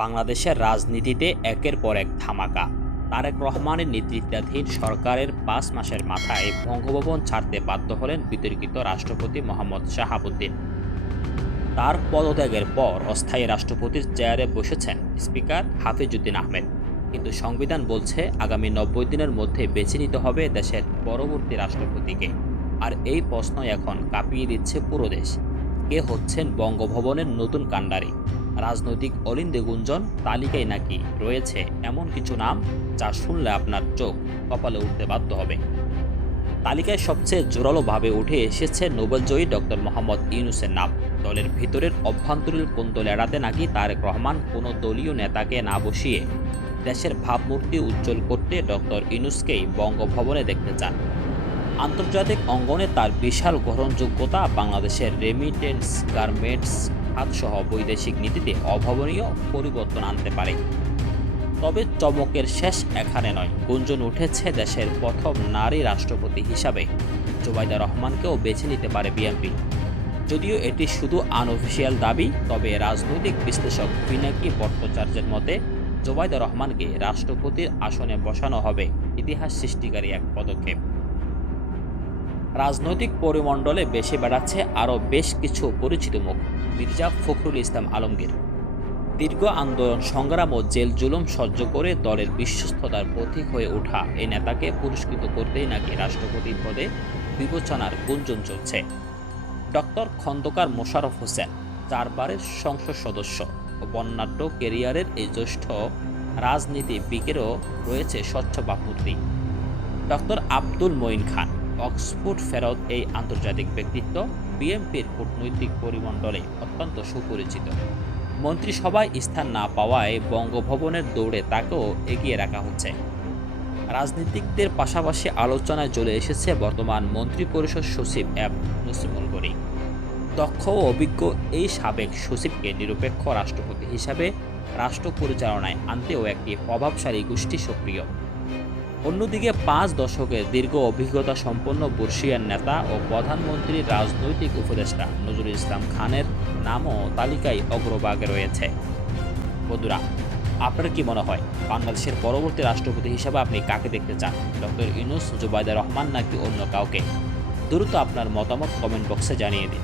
বাংলাদেশের রাজনীতিতে একের পর এক ধামাকা। তারেক রহমানের নেতৃত্বাধীন সরকারের ৫ মাসের মাথায় বঙ্গভবন ছাড়তে বাধ্য হলেন বিতর্কিত রাষ্ট্রপতি মোহাম্মদ শাহাবুদ্দিন। তার পদত্যাগের পর অস্থায়ী রাষ্ট্রপতির চেয়ারে বসেছেন স্পিকার হাফিজউদ্দিন আহমেদ। কিন্তু সংবিধান বলছে আগামী ৯০ দিনের মধ্যে বেছে নিতে হবে দেশের পরবর্তী রাষ্ট্রপতিকে। আর এই প্রশ্ন এখন কাঁপিয়ে দিচ্ছে পুরো দেশ। কে হচ্ছেন বঙ্গভবনের নতুন কাণ্ডারি? রাজনৈতিক অলিন্দে গুঞ্জন, তালিকায় নাকি রয়েছে এমন কিছু নাম যা শুনলে আপনার চোখ কপালে উঠতে বাধ্য হবে। তালিকায় সবচেয়ে জোরালোভাবে উঠে এসেছে নোবেলজয়ী ডক্টর মোহাম্মদ ইউনূসের নাম। দলের ভিতরের অভ্যন্তরীণ কোন্দল এড়াতে নাকি তারেক রহমান কোনো দলীয় নেতাকে না বসিয়ে দেশের ভাবমূর্তি উজ্জ্বল করতে ডক্টর ইউনূসকেই বঙ্গভবনে দেখতে চান। আন্তর্জাতিক অঙ্গনে তার বিশাল গ্রহণযোগ্যতা বাংলাদেশের রেমিটেন্স, গার্মেন্টস খাতসহ বৈদেশিক নীতিতে অভাবনীয় পরিবর্তন আনতে পারে। তবে চমকের শেষ এখানে নয়। গুঞ্জন উঠেছে দেশের প্রথম নারী রাষ্ট্রপতি হিসাবে জুবাইদা রহমানকেও বেছে নিতে পারে বিএনপি। যদিও এটি শুধু আনঅফিসিয়াল দাবি, তবে রাজনৈতিক বিশ্লেষক পিনাকি ভট্টাচার্যের মতে জুবাইদা রহমানকে রাষ্ট্রপতির আসনে বসানো হবে ইতিহাস সৃষ্টিকারী এক পদক্ষেপ। রাজনৈতিক পরিমণ্ডলে বেশি বেড়াচ্ছে আরও বেশ কিছু পরিচিত মুখ। মির্জা ফখরুল ইসলাম আলমগীর দীর্ঘ আন্দোলন সংগ্রাম ও জেল জুলুম সহ্য করে দলের বিশ্বস্ততার প্রতীক হয়ে ওঠা এই নেতাকে পুরস্কৃত করতেই নাকি রাষ্ট্রপতি পদে বিবেচনার গুঞ্জন চলছে। ডক্টর খন্দকার মোশাররফ হোসেন ৪ বারের সংসদ সদস্য ও বর্ণাঢ্য ক্যারিয়ারের এই জ্যেষ্ঠ রাজনীতিবিদেরও রয়েছে স্বচ্ছ ভাবমূর্তি। ডক্টর আব্দুল মঈন খান অক্সফোর্ড ফেরত এই আন্তর্জাতিক ব্যক্তিত্ব বিএনপির কূটনৈতিক পরিমণ্ডলে অত্যন্ত সুপরিচিত। মন্ত্রিসভায় স্থান না পাওয়ায় বঙ্গভবনের দৌড়ে তাকেও এগিয়ে রাখা হচ্ছে। রাজনীতিকদের পাশাপাশি আলোচনায় চলে এসেছে বর্তমান মন্ত্রিপরিষদ সচিব নসিমুল গনি। দক্ষ ও অভিজ্ঞ এই সাবেক সচিবকে নিরপেক্ষ রাষ্ট্রপতি হিসাবে রাষ্ট্র পরিচালনায় আনতেও একটি প্রভাবশালী গোষ্ঠী সক্রিয়। অন্যদিকে ৫ দশকের দীর্ঘ অভিজ্ঞতা সম্পন্ন বর্ষীয়ান নেতা ও প্রধানমন্ত্রীর রাজনৈতিক উপদেষ্টা নজরুল ইসলাম খানের নামও তালিকায় অগ্রভাগে রয়েছে। বন্ধুরা, আপনার কি মনে হয় বাংলাদেশের পরবর্তী রাষ্ট্রপতি হিসেবে আপনি কাকে দেখতে চান? ডক্টর ইউনূস, জুবাইদা রহমান নাকি অন্য কাউকে? দ্রুত আপনার মতামত কমেন্ট বক্সে জানিয়ে দিন।